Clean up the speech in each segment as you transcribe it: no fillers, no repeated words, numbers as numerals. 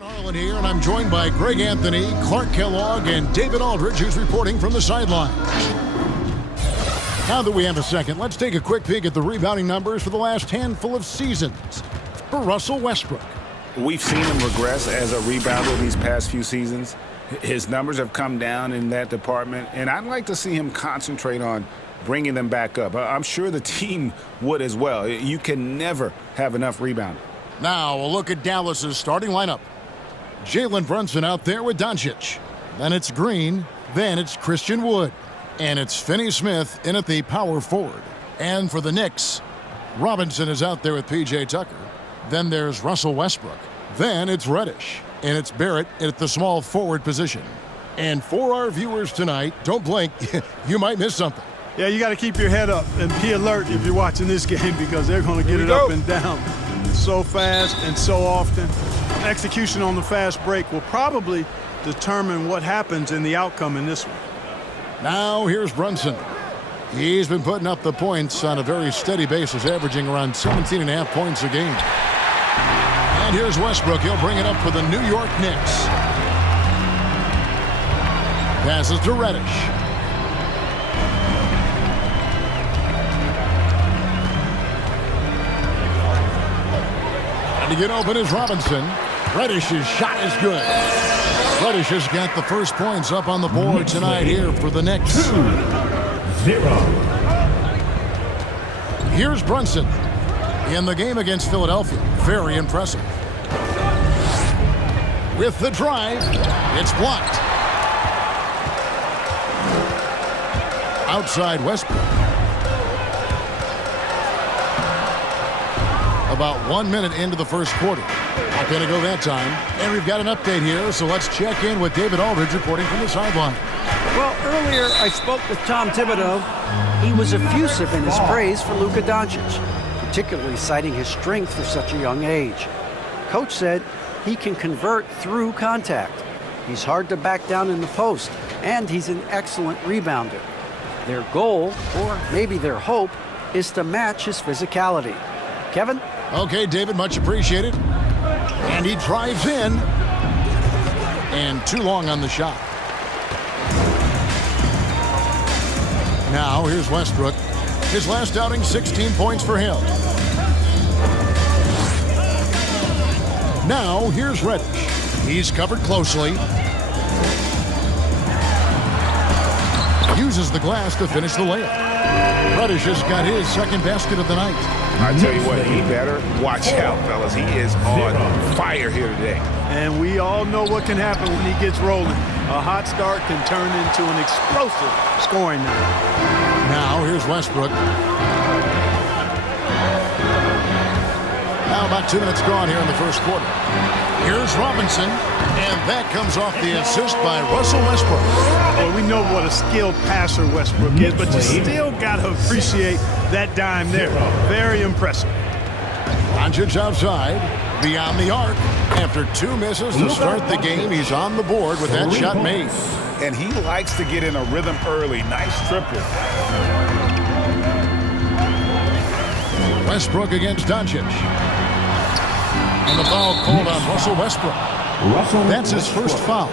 Harlan here, and I'm joined by Greg Anthony, Clark Kellogg, and David Aldridge, who's reporting from the sidelines. Now that we have a second, let's take a quick peek at the rebounding numbers for the last handful of seasons for Russell Westbrook. We've seen him regress as a rebounder these past few seasons. His numbers have come down in that department, and I'd like to see him concentrate on bringing them back up. I'm sure the team would as well. You can never have enough rebounding. Now a look at Dallas's starting lineup. Jalen Brunson out there with Doncic. Then it's Green. Then it's Christian Wood. And it's Finney-Smith in at the power forward. And for the Knicks, Robinson is out there with P.J. Tucker. Then there's Russell Westbrook. Then it's Reddish. And it's Barrett at the small forward position. And for our viewers tonight, don't blink. You might miss something. Yeah, you got to keep your head up and be alert if you're watching this game because they're going to get it up and down so fast and so often. Execution on the fast break will probably determine what happens in the outcome in this one. Now here's Brunson. He's been putting up the points on a very steady basis, averaging around 17.5 points a game. And here's Westbrook. He'll bring it up for the New York Knicks. Passes to Reddish. And to get open is Robinson. Reddish's shot is good. Reddish has got the first points up on the board tonight here for the Knicks. 2-0. Here's Brunson. In the game against Philadelphia, very impressive. With the drive, it's blocked. Outside Westbrook. About 1 minute into the first quarter. Not going to go that time. And we've got an update here, so let's check in with David Aldridge reporting from the sideline. Well, earlier I spoke with Tom Thibodeau. He was effusive in his praise for Luka Doncic, particularly citing his strength for such a young age. Coach said he can convert through contact. He's hard to back down in the post, and he's an excellent rebounder. Their goal, or maybe their hope, is to match his physicality. Kevin? Okay, David, much appreciated. And he drives in. And too long on the shot. Now, here's Westbrook. His last outing, 16 points for him. Now, here's Reddish. He's covered closely. Uses the glass to finish the layup. Reddish has got his second basket of the night. I tell you what, he better watch out, fellas. He is on fire here today. And we all know what can happen when he gets rolling. A hot start can turn into an explosive scoring night. Now, here's Westbrook. Now about 2 minutes gone here in the first quarter. Here's Robinson, and that comes off the assist by Russell Westbrook. Well, we know what a skilled passer Westbrook is, but you still got to appreciate that dime there. Very impressive. Doncic outside, beyond the arc. After 2 misses to start the game, he's on the board with that shot made. And he likes to get in a rhythm early. Nice triple. Westbrook against Doncic. And the foul called on Russell Westbrook. That's his first foul.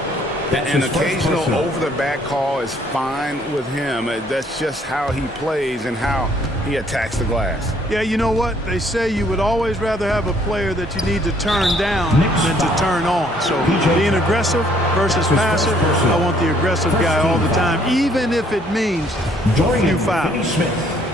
An occasional over-the-back call is fine with him. That's just how he plays and how he attacks the glass. Yeah, you know what? They say you would always rather have a player that you need to turn down than to turn on. So being aggressive versus passive, I want the aggressive guy all the time, even if it means a few fouls.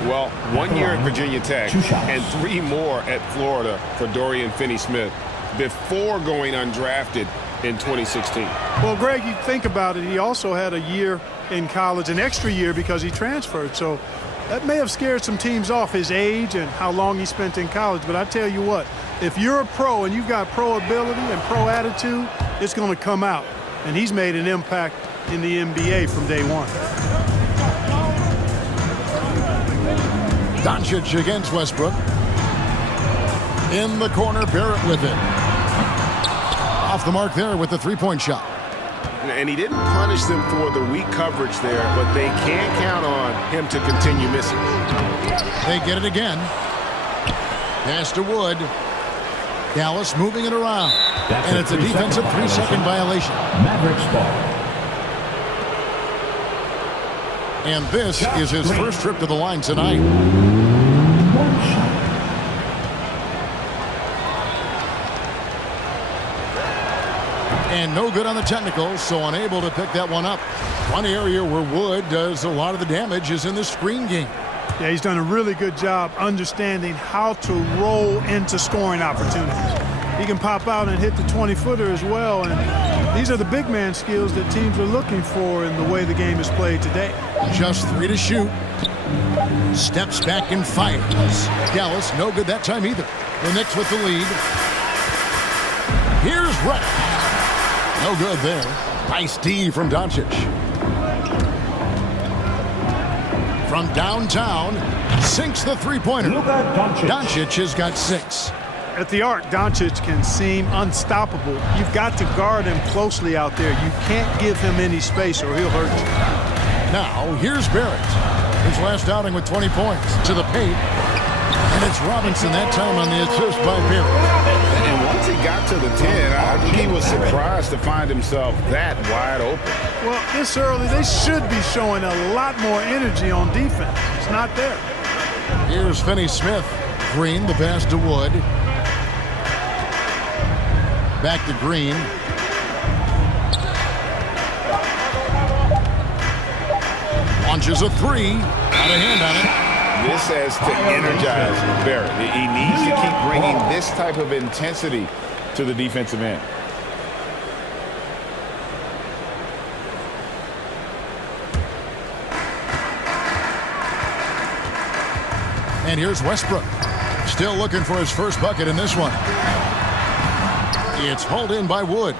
Well, 1 year at Virginia Tech and 3 more at Florida for Dorian Finney-Smith before going undrafted in 2016. Well, Greg, you think about it, he also had a year in college, an extra year because he transferred. So that may have scared some teams off, his age and how long he spent in college. But I tell you what, if you're a pro and you've got pro ability and pro attitude, it's going to come out. And he's made an impact in the NBA from day one. Doncic against Westbrook. In the corner, Barrett with it. Off the mark there with the three-point shot. And he didn't punish them for the weak coverage there, but they can't count on him to continue missing. They get it again. Pass to Wood. Dallas moving it around. And it's a defensive 3-second violation. Mavericks ball. And this is his first trip to the line tonight. One shot. And no good on the technical, so unable to pick that one up. One area where Wood does a lot of the damage is in the screen game. Yeah, he's done a really good job understanding how to roll into scoring opportunities. He can pop out and hit the 20-footer as well, and these are the big man skills that teams are looking for in the way the game is played today. Just 3 to shoot. Steps back and fires. Dallas, no good that time either. The Knicks with the lead. Here's Rett. No good there. Nice D from Doncic. From downtown, sinks the three-pointer. Doncic has got 6. At the arc, Doncic can seem unstoppable. You've got to guard him closely out there. You can't give him any space or he'll hurt you. Now, here's Barrett. His last outing with 20 points. To the paint. And it's Robinson that time on the assist by Barrett. And once he got to the 10, I think he was surprised to find himself that wide open. Well, this early, they should be showing a lot more energy on defense. It's not there. Here's Finney Smith. Green, the pass to Wood. Back to Green. Launches a 3. Out of hand on it. This has to energize Barrett. He needs to keep bringing this type of intensity to the defensive end. And here's Westbrook. Still looking for his first bucket in this one. It's hauled in by Wood.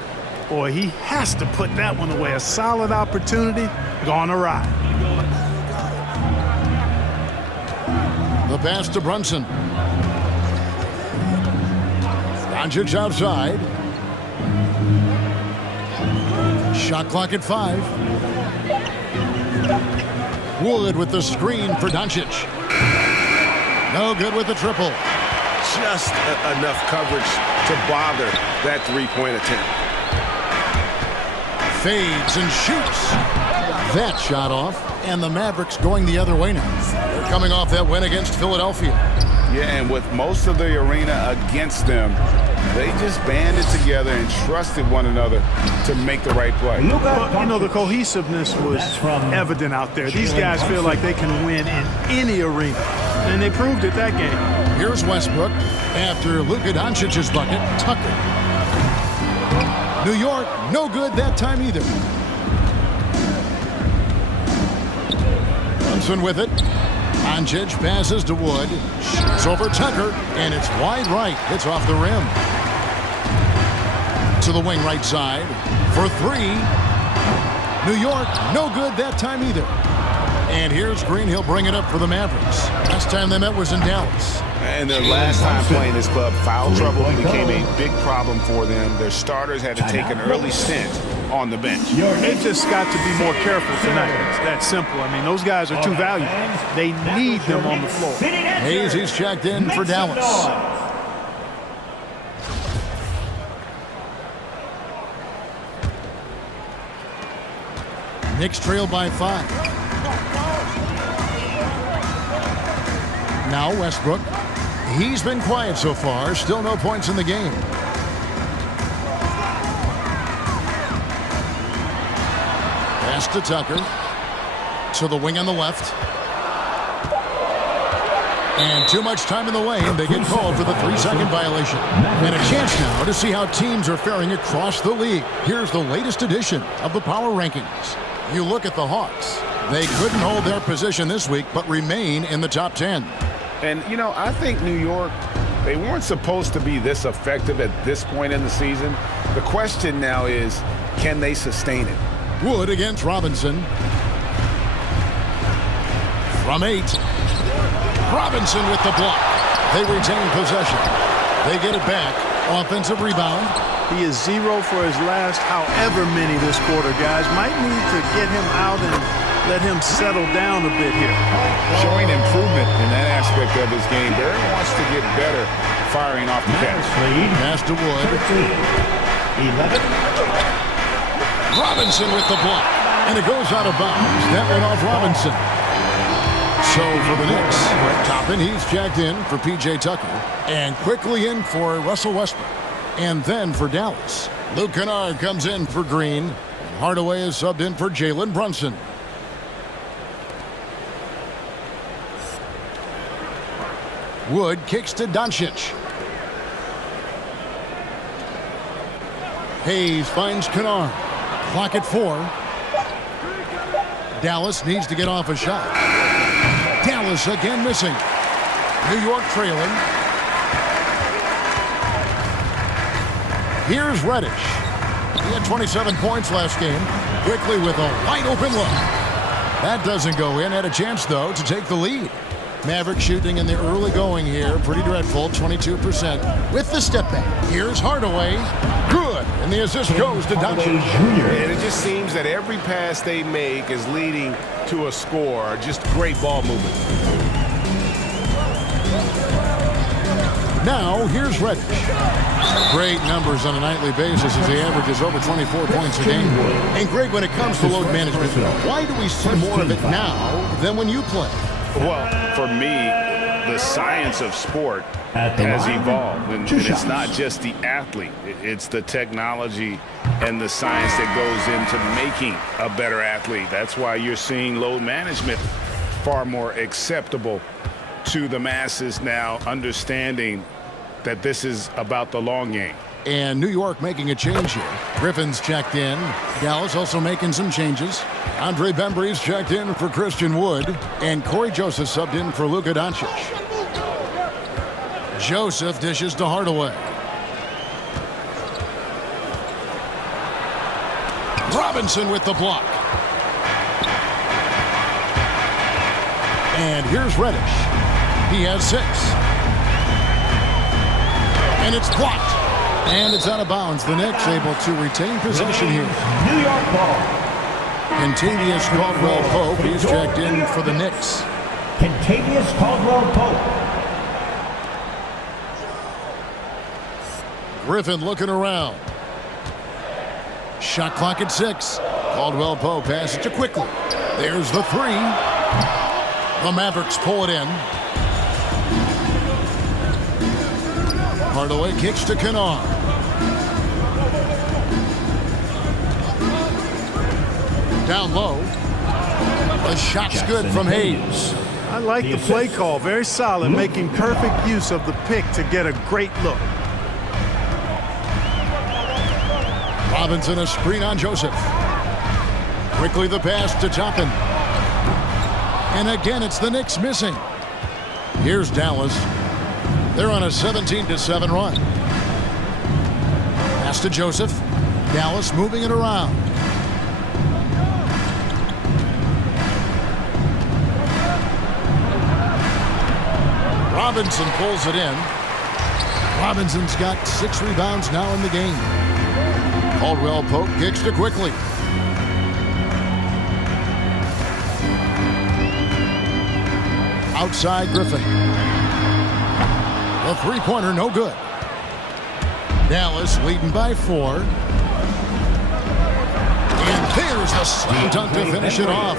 Boy, he has to put that one away. A solid opportunity gone awry. The pass to Brunson. Doncic outside. Shot clock at 5. Wood with the screen for Doncic. No good with the triple. Just enough coverage to bother that three-point attempt. Fades and shoots. That shot off, and the Mavericks going the other way now. They're coming off that win against Philadelphia. Yeah, and with most of the arena against them, they just banded together and trusted one another to make the right play. Well, you know, the cohesiveness was evident out there. These guys feel like they can win in any arena, and they proved it that game. Here's Westbrook after Luka Doncic's bucket. Tucker. New York, no good that time either. Brunson with it. Doncic passes to Wood. Shoots over Tucker, and it's wide right. It's off the rim. To the wing right side for 3. New York, no good that time either. And here's Green. He'll bring it up for the Mavericks. Last time they met was in Dallas. And their last time playing this club, foul trouble became a big problem for them. Their starters had to take an early stint on the bench. They just got to be more careful tonight. It's that simple. I mean, those guys are too valuable. They need them on the floor. Hayes, he's checked in for Dallas. Knicks trail by 5. Now Westbrook. He's been quiet so far. Still no points in the game. Pass to Tucker. To the wing on the left. And too much time in the lane. They get called for the 3-second violation. And a chance now to see how teams are faring across the league. Here's the latest edition of the Power Rankings. You look at the Hawks. They couldn't hold their position this week, but remain in the top 10. And, you know, I think New York, they weren't supposed to be this effective at this point in the season. The question now is, can they sustain it? Wood against Robinson. From 8. Robinson with the block. They retain possession. They get it back. Offensive rebound. He is 0 for his last however many this quarter, guys. Might need to get him out and let him settle down a bit here. Showing improvement in that aspect of his game. Barry wants to get better firing off the catch. Pass to Wood. 11. Robinson with the block. And it goes out of bounds. That went off Robinson. So for the Knicks, Toppin, he's jacked in for P.J. Tucker. And quickly in for Russell Westbrook. And then for Dallas, Luke Kennard comes in for Green. And Hardaway is subbed in for Jalen Brunson. Wood kicks to Doncic. Hayes finds Kennard. Clock at 4. Dallas needs to get off a shot. Dallas again missing. New York trailing. Here's Reddish. He had 27 points last game. Quickly with a wide open look. That doesn't go in. Had a chance, though, to take the lead. Maverick shooting in the early going here. Pretty dreadful, 22%. With the step back. Here's Hardaway. Good. And the assist goes to Doncic. And it just seems that every pass they make is leading to a score. Just great ball movement. Now, here's Reddish. Great numbers on a nightly basis as he averages over 24 points a game. And great when it comes to load management. Why do we see more of it now than when you play? Well, for me, the science of sport has evolved. And it's not just the athlete. It's the technology and the science that goes into making a better athlete. That's why you're seeing load management far more acceptable to the masses now, understanding that this is about the long game. And New York making a change here. Griffin's checked in. Dallas also making some changes. Andre Bembry's checked in for Christian Wood. And Corey Joseph subbed in for Luka Doncic. Joseph dishes to Hardaway. Robinson with the block. And here's Reddish. He has 6. And it's blocked. And it's out of bounds. The Knicks able to retain possession here. New York ball. Contavious Caldwell-Pope. He's checked in for the Knicks. Contavious Caldwell-Pope. Griffin looking around. Shot clock at 6. Caldwell-Pope passes to quickly. There's the 3. The Mavericks pull it in. Hardaway kicks to Kennard. Down low. The shot's good from Hayes. I like the play call. Very solid, making perfect use of the pick to get a great look. Robinson a screen on Joseph. Quickly the pass to Toppin. And again, it's the Knicks missing. Here's Dallas. They're on a 17-7 run. Pass to Joseph. Dallas moving it around. Robinson pulls it in. Robinson's got 6 rebounds now in the game. Caldwell-Pope kicks to quickly. Outside Griffin. The three-pointer no good. Dallas leading by 4. And there's the slam dunk to finish it off.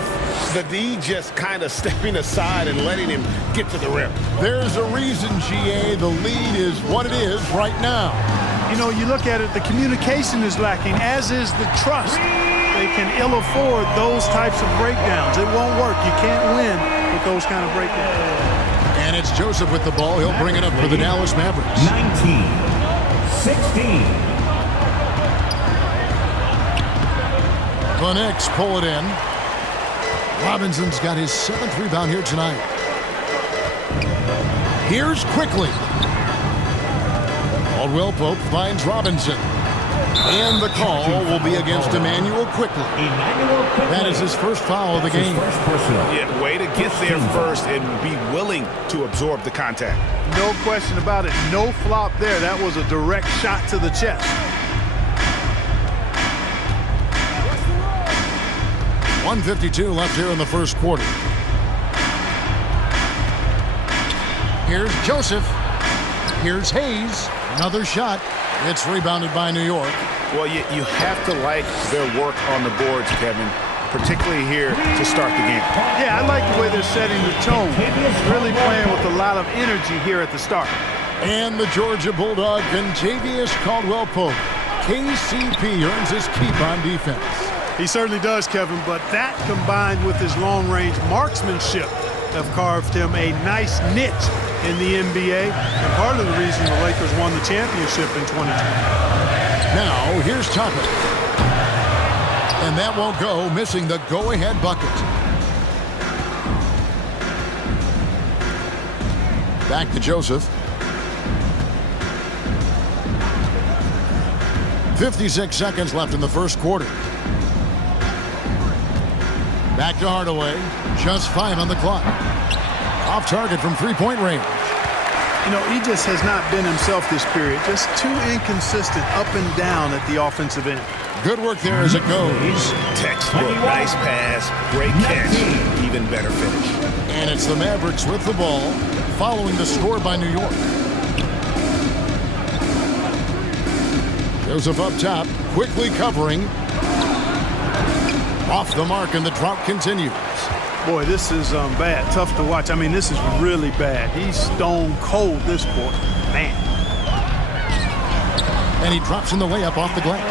The D just kind of stepping aside and letting him get to the rim. There's a reason, GA, the lead is what it is right now. You know, you look at it, the communication is lacking, as is the trust. They can ill afford those types of breakdowns. It won't work. You can't win with those kind of breakdowns. And it's Joseph with the ball. He'll bring it up for the Dallas Mavericks. 19-16. The Knicks pull it in. Robinson's got his 7th rebound here tonight. Here's quickly. Caldwell-Pope finds Robinson. And the call will be against Emmanuel quickly. That is his first foul of the game. Yeah, way to get there first and be willing to absorb the contact. No question about it. No flop there. That was a direct shot to the chest. .152 left here in the first quarter. Here's Joseph. Here's Hayes. Another shot. It's rebounded by New York. Well, you have to like their work on the boards, Kevin, particularly here to start the game. Yeah, I like the way they're setting the tone. Really playing with a lot of energy here at the start. And the Georgia Bulldog, Contavious Caldwell-Pope. KCP earns his keep on defense. He certainly does, Kevin, but that combined with his long-range marksmanship have carved him a nice niche in the NBA, and part of the reason the Lakers won the championship in 2020. Now, here's Toppin. And that won't go, missing the go-ahead bucket. Back to Joseph. 56 seconds left in the first quarter. Back to Hardaway. Just 5 on the clock. Off target from three-point range. You know, he just has not been himself this period. Just too inconsistent up and down at the offensive end. Good work there as it goes. Textbook, nice pass, great catch, even better finish. And it's the Mavericks with the ball, following the score by New York. Joseph up top, quickly covering. Off the mark, and the drought continues. Boy, this is bad. Tough to watch. I mean, this is really bad. He's stone cold this quarter. Man. And he drops in the layup off the glass.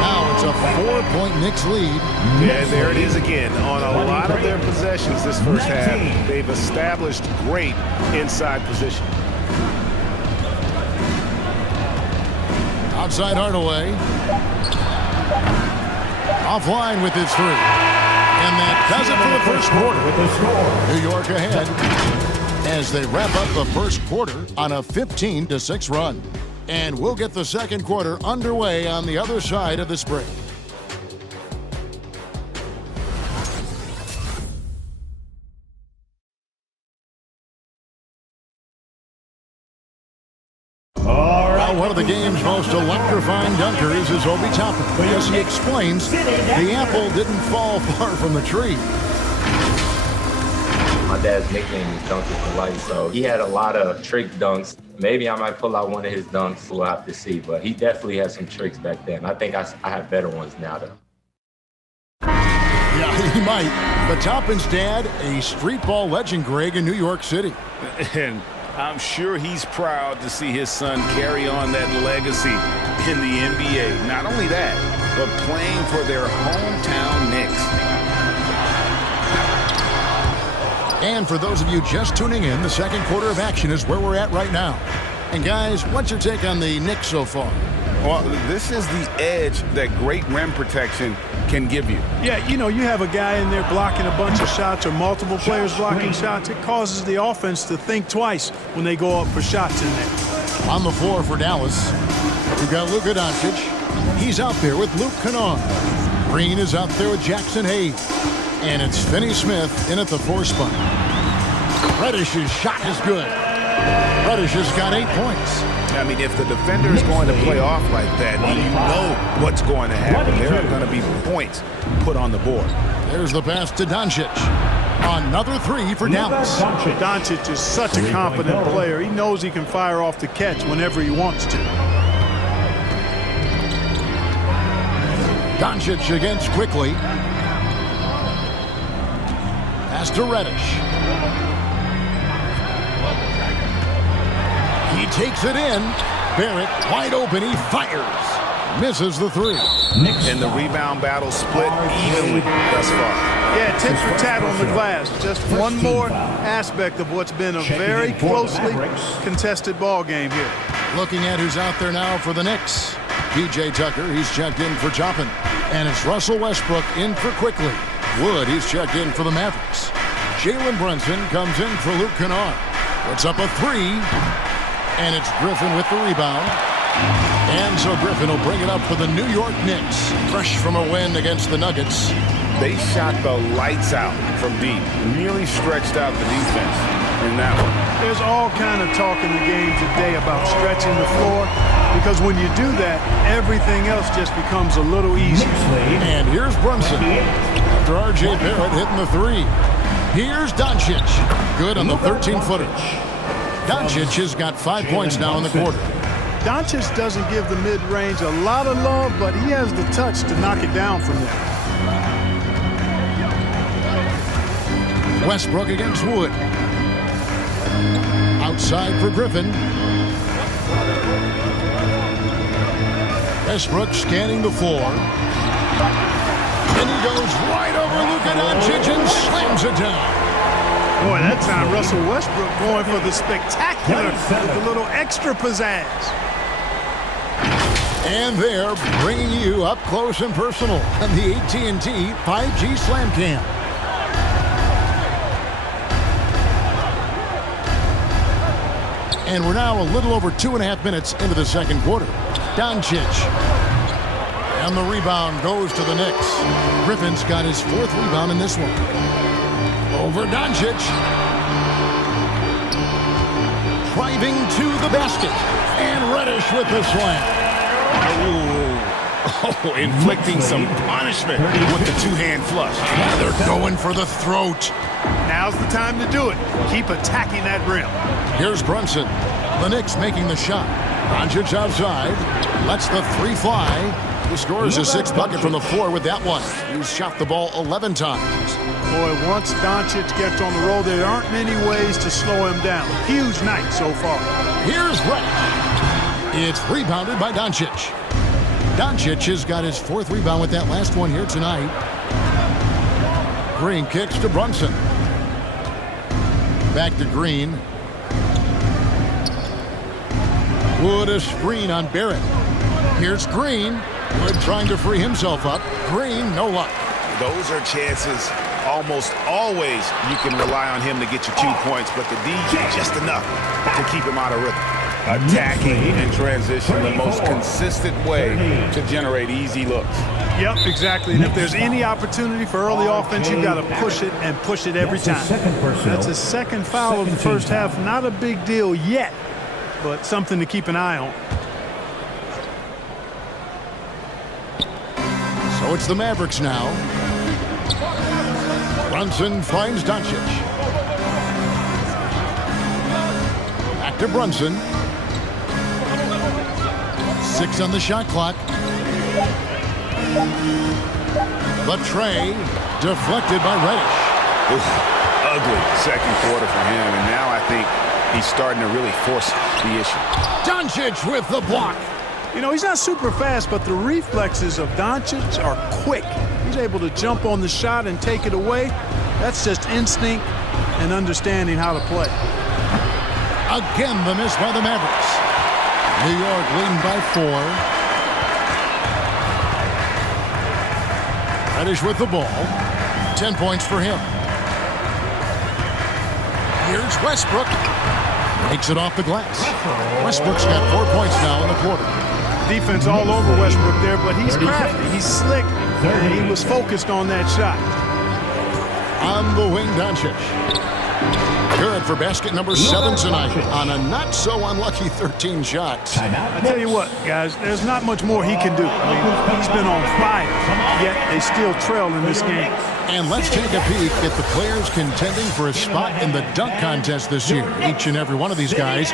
Now it's a 4-point Knicks lead. Yeah, there it is again. On a lot of their possessions this first half, they've established great inside position. Outside Hardaway. Offline with his three. And that does it for the first quarter. New York ahead as they wrap up the first quarter on a 15-6 run. And we'll get the second quarter underway on the other side of this break. One of the game's most electrifying dunkers is Obi Toppin. As he explains, the apple didn't fall far from the tree. My dad's nickname is Dunker for Life, so he had a lot of trick dunks. Maybe I might pull out one of his dunks. We'll have to see, but he definitely had some tricks back then. I think I have better ones now, though. Yeah, he might. But Toppin's dad, a street ball legend, Greg, in New York City. And I'm sure he's proud to see his son carry on that legacy in the NBA. Not only that, but playing for their hometown Knicks. And for those of you just tuning in, the second quarter of action is where we're at right now. And guys, what's your take on the Knicks so far? Well, this is the edge that great rim protection can give you. Yeah, you know, you have a guy in there blocking a bunch of shots or multiple players blocking shots. It causes the offense to think twice when they go up for shots in there. On the floor for Dallas, we've got Luka Doncic. He's out there with Luke Kennard. Green is out there with Jackson Hayes. And it's Finney Smith in at the 4 spot. Reddish's shot is good. Reddish has got 8 points. I mean, if the defender is going to play off like that, you know what's going to happen. There are going to be points put on the board. There's the pass to Doncic. Another 3 for Dallas. Doncic is such a confident player. He knows he can fire off the catch whenever he wants to. Doncic against quickly. Pass to Reddish. He takes it in. Barrett wide open. He fires. Misses the 3. And the rebound battle split evenly thus far. Yeah, tit for tat on the glass. Just one more aspect of what's been a very closely contested ball game here. Looking at who's out there now for the Knicks. P.J. Tucker, he's checked in for Toppin. And it's Russell Westbrook in for Quickly. Wood, he's checked in for the Mavericks. Jalen Brunson comes in for Luke Kennard. Puts up a 3. And it's Griffin with the rebound. And so Griffin will bring it up for the New York Knicks. Fresh from a win against the Nuggets. They shot the lights out from deep. Really stretched out the defense in that one. There's all kind of talk in the game today about stretching the floor. Because when you do that, everything else just becomes a little easier. And here's Brunson. After R.J. Barrett hitting the 3. Here's Doncic. Good on the 13-footer. Doncic has got 5 points now in the quarter. Doncic doesn't give the mid-range a lot of love, but he has the touch to knock it down from there. Westbrook against Wood. Outside for Griffin. Westbrook scanning the floor. And he goes right over Luka Doncic and slams it down. Boy, that time Russell Westbrook going for the spectacular with a little extra pizzazz. And they're bringing you up close and personal on the AT&T 5G Slam Cam. And we're now a little over 2.5 minutes into the second quarter. Doncic. And the rebound goes to the Knicks. Griffin's got his 4th rebound in this one. Over Doncic. Driving to the basket. And Reddish with the slam. Oh, inflicting some punishment with the two-hand flush. Yeah, they're going for the throat. Now's the time to do it. Keep attacking that rim. Here's Brunson. The Knicks making the shot. Doncic outside. Lets the 3 fly. He scores his 6th bucket from the floor with that one. He's shot the ball 11 times. Boy, once Doncic gets on the roll, there aren't many ways to slow him down. Huge night so far. Here's Reddish. It's rebounded by Doncic. Doncic has got his 4th rebound with that last one here tonight. Green kicks to Brunson. Back to Green. Wood a screen on Barrett. Here's Green. Wood trying to free himself up. Green, no luck. Those are chances almost always you can rely on him to get you 2 points, but the D just enough to keep him out of rhythm. Attacking in transition, the most consistent way to generate easy looks. Yep, exactly. And if there's any opportunity for early offense, you've got to push it and push it every time. That's his 2nd foul of the first half. Not a big deal yet, but something to keep an eye on. So it's the Mavericks now. Brunson finds Doncic. Back to Brunson. 6 on the shot clock. The tray deflected by Reddish. Ugly second quarter for him, and now I think he's starting to really force the issue. Doncic with the block. You know, he's not super fast, but the reflexes of Doncic are quick. He's able to jump on the shot and take it away. That's just instinct and understanding how to play. Again, the miss by the Mavericks. New York leading by 4. Reddish with the ball. 10 points for him. Here's Westbrook. Makes it off the glass. Westbrook's got 4 points now in the quarter. Defense all over Westbrook there, but he's crafty. He's slick, and he was focused on that shot. On the wing, Doncic. Good for basket number 7 tonight on a not-so-unlucky 13 shots. I tell you what, guys, there's not much more he can do. I mean, he's been on fire, yet they still trail in this game. And let's take a peek at the players contending for a spot in the dunk contest this year. Each and every one of these guys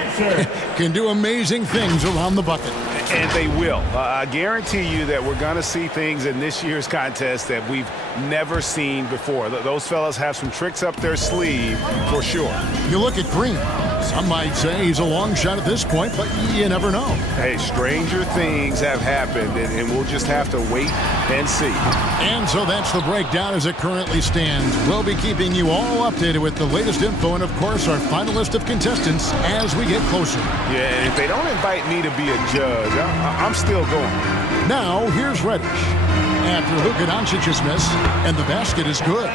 can do amazing things around the bucket. And they will. I guarantee you that we're going to see things in this year's contest that we've never seen before. Those fellas have some tricks up their sleeve for sure. You look at Green. Some might say he's a long shot at this point, but you never know. Hey, stranger things have happened, and we'll just have to wait and see. And so that's the breakdown as it currently stands. We'll be keeping you all updated with the latest info and, of course, our final list of contestants as we get closer. Yeah, and if they don't invite me to be a judge, I'm still going. Now, here's Reddish. After Luka Doncic's miss, and the basket is good.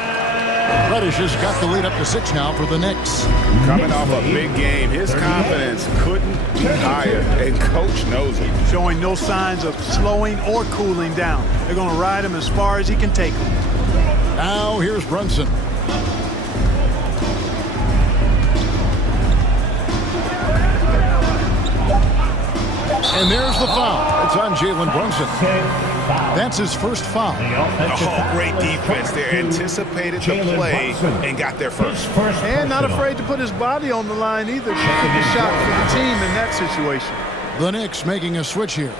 Reddish has got the lead up to 6 now for the Knicks. Coming off a big game, his confidence couldn't be higher, and Coach knows it. Showing no signs of slowing or cooling down. They're going to ride him as far as he can take him. Now here's Brunson. And there's the foul. It's on Jalen Brunson. That's his first foul. Oh, great defense there. Anticipated the play and got there first. And not afraid to put his body on the line either. Took a shot for the team in that situation. The Knicks making a switch here.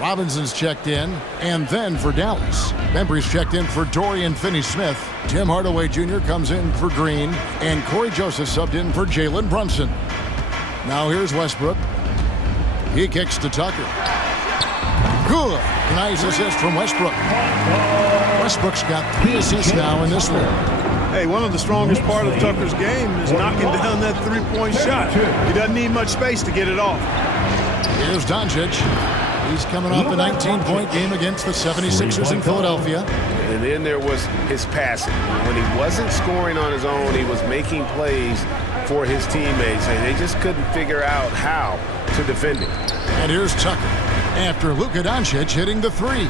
Robinson's checked in, and then for Dallas. Bembry's checked in for Dorian Finney-Smith. Tim Hardaway Jr. comes in for Green, and Corey Joseph subbed in for Jalen Brunson. Now here's Westbrook. He kicks to Tucker. Good. Nice assist from Westbrook. Westbrook's got 3 assists now in this one. Hey, one of the strongest part of Tucker's game is knocking down that three-point shot. He doesn't need much space to get it off. Here's Doncic. He's coming off a 19-point game against the 76ers in Philadelphia. And then there was his passing. When he wasn't scoring on his own, he was making plays for his teammates, and they just couldn't figure out how to defend it. And here's Tucker after Luka Doncic hitting the three.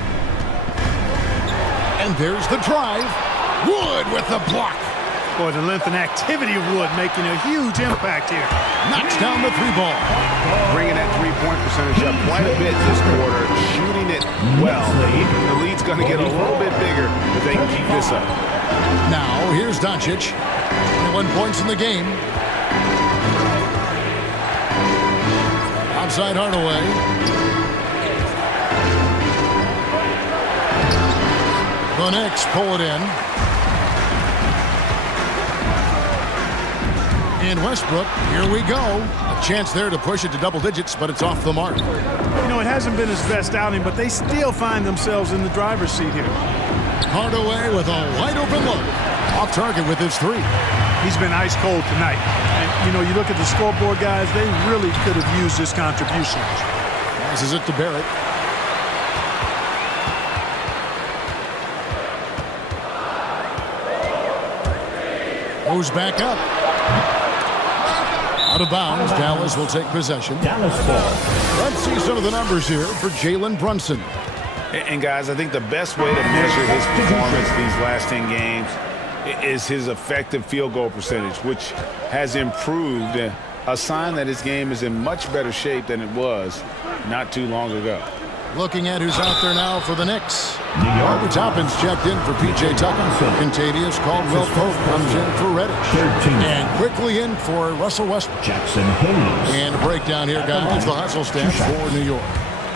And there's the drive. Wood with the block. Boy, the length and activity of Wood making a huge impact here. Knocks down the three ball. Bringing that three-point percentage up quite a bit this quarter, shooting it well. The lead's going to get a little bit bigger if they can keep this up. Now, here's Doncic. 21 points in the game. Outside Hardaway. The Knicks pull it in. And Westbrook, here we go. A chance there to push it to double digits, but it's off the mark. You know, it hasn't been his best outing, but they still find themselves in the driver's seat here. Hardaway with a wide open look. Off target with his three. He's been ice cold tonight. And, you know, you look at the scoreboard, guys, they really could have used his contribution. Passes it to Barrett. Goes back up. Out of bounds. Dallas will take possession. Dallas ball. Let's see some of the numbers here for Jalen Brunson. And guys, I think the best way to measure his performance these last 10 games is his effective field goal percentage, which has improved, a sign that his game is in much better shape than it was not too long ago. Looking at who's out there now for the Knicks. Barbara Toppin's checked in for P.J. Tucker. Contavious Caldwell Pope comes in for Reddish. And quickly in for Russell Westbrook. Jackson Hayes. And a breakdown here, guys. The hustle stats for New York.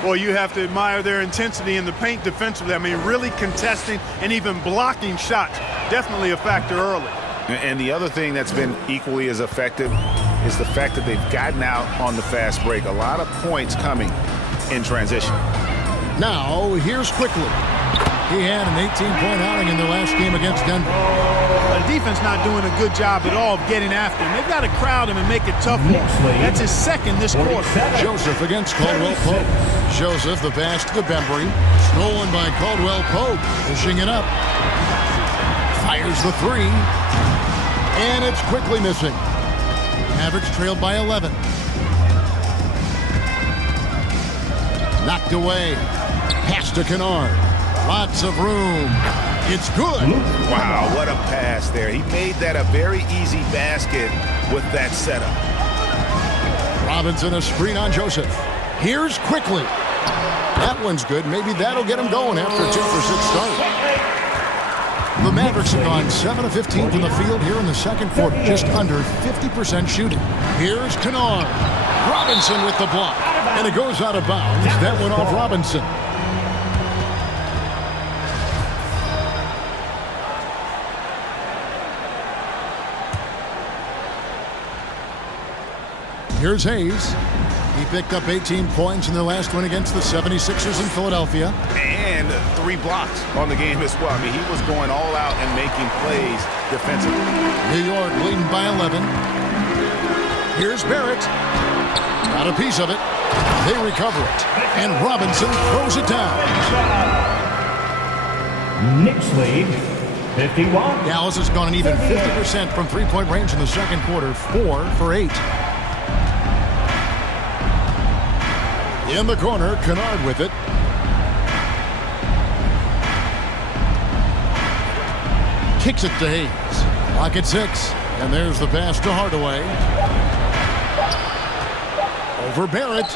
Boy, you have to admire their intensity in the paint defensively. I mean, really contesting and even blocking shots. Definitely a factor early. And the other thing that's been equally as effective is the fact that they've gotten out on the fast break. A lot of points coming in transition. Now, here's Quickly. He had an 18-point outing in their last game against Denver. The defense not doing a good job at all of getting after him. They've got to crowd him and make it tough for him. That's his second this quarter. Joseph against Caldwell Pope. Joseph, the pass to the Bembry. Stolen by Caldwell Pope. Pushing it up. Fires the three. And it's Quickly missing. Mavericks trailed by 11. Knocked away. Pass to Kennard. Lots of room. It's good. Wow, what a pass there. He made that a very easy basket with that setup. Robinson a screen on Joseph. Here's Quickly. That one's good. Maybe that'll get him going after a 2-for-6 start. The Mavericks have gone 7 of 15 from the field here in the second quarter. Just under 50% shooting. Here's Kennard. Robinson with the block. And it goes out of bounds. That went off Robinson. Here's Hayes. He picked up 18 points in their last win against the 76ers in Philadelphia. And 3 blocks on the game as well. I mean, he was going all out and making plays defensively. New York leading by 11. Here's Barrett. Got a piece of it. They recover it. And Robinson throws it down. Knicks lead 51. Dallas has gone an even 50% from three-point range in the second quarter. 4 for 8. In the corner, Kennard with it. Kicks it to Hayes. Lock at 6. And there's the pass to Hardaway. Over Barrett.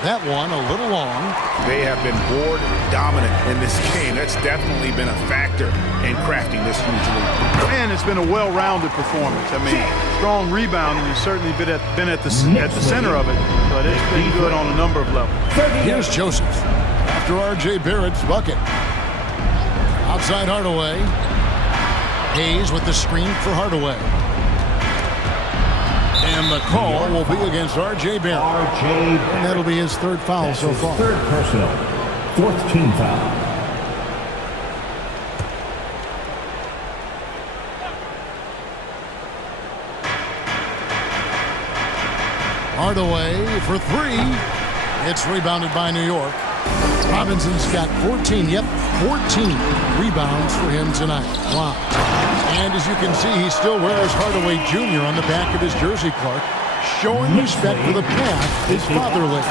That one a little long. They have been board dominant in this game. That's definitely been a factor in crafting this huge lead. Man, it's been a well-rounded performance. I mean, strong rebounding has certainly been at the center of it, but it's been good on a number of levels. Here's Joseph after R.J. Barrett's bucket. Outside Hardaway. Hayes with the screen for Hardaway. And the call will be against R.J. Barrett. And that'll be his third foul so far. Third personal. Fourth team foul. Hardaway for three. It's rebounded by New York. Robinson's got 14. Yep, 14 rebounds for him tonight. Wow. And as you can see, he still wears Hardaway Jr. on the back of his jersey, Clark, showing respect for the path his father lived.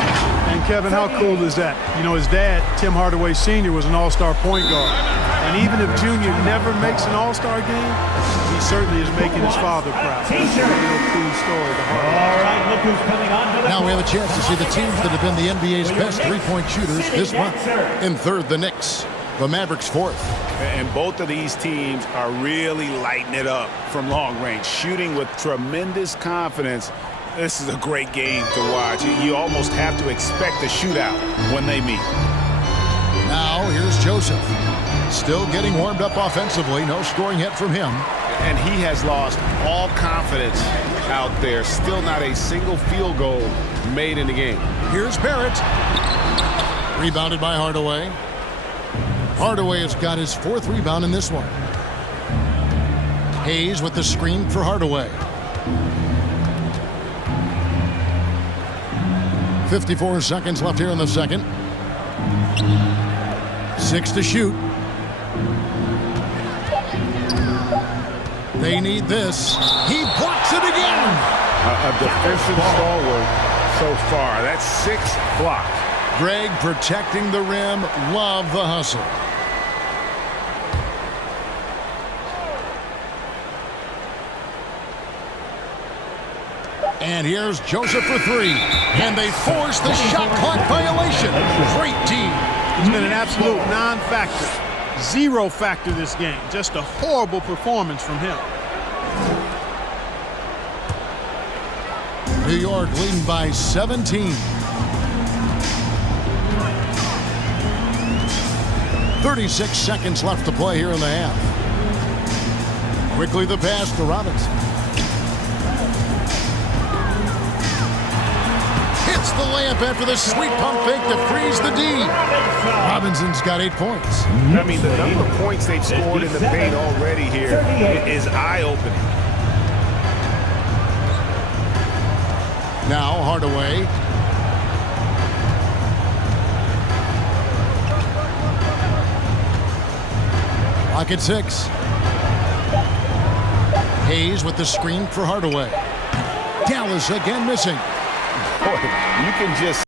And Kevin, how cool is that? You know, his dad, Tim Hardaway Sr., was an all-star point guard. And even if Junior never makes an all-star game, he certainly is making his father proud. That's a real cool story to Hardaway. All right, look who's coming on to the Now we have a chance to see the teams that have been the NBA's best three-point shooters this month. In third, the Knicks. The Mavericks fourth. And both of these teams are really lighting it up from long range, shooting with tremendous confidence. This is a great game to watch. You almost have to expect a shootout when they meet. Now here's Joseph. Still getting warmed up offensively. No scoring yet from him. And he has lost all confidence out there. Still not a single field goal made in the game. Here's Barrett. Rebounded by Hardaway. Hardaway has got his fourth rebound in this one. Hayes with the screen for Hardaway. 54 seconds left here in the second. 6 to shoot. They need this. He blocks it again. A defensive stalwart so far. That's 6 blocks. Greg protecting the rim. Love the hustle. And here's Joseph for three. And they force the shot clock violation. Great team. It's been an absolute non-factor. Zero factor this game. Just a horrible performance from him. New York leading by 17. 36 seconds left to play here in the half. Quickly the pass to Robinson. Hits the layup after the sweet pump fake to freeze the D. Robinson's got 8 points. I mean, the number of points they've scored in the paint already here is eye-opening. Now Hardaway. Clock at 6. Hayes with the screen for Hardaway. Dallas again missing. Boy, you can just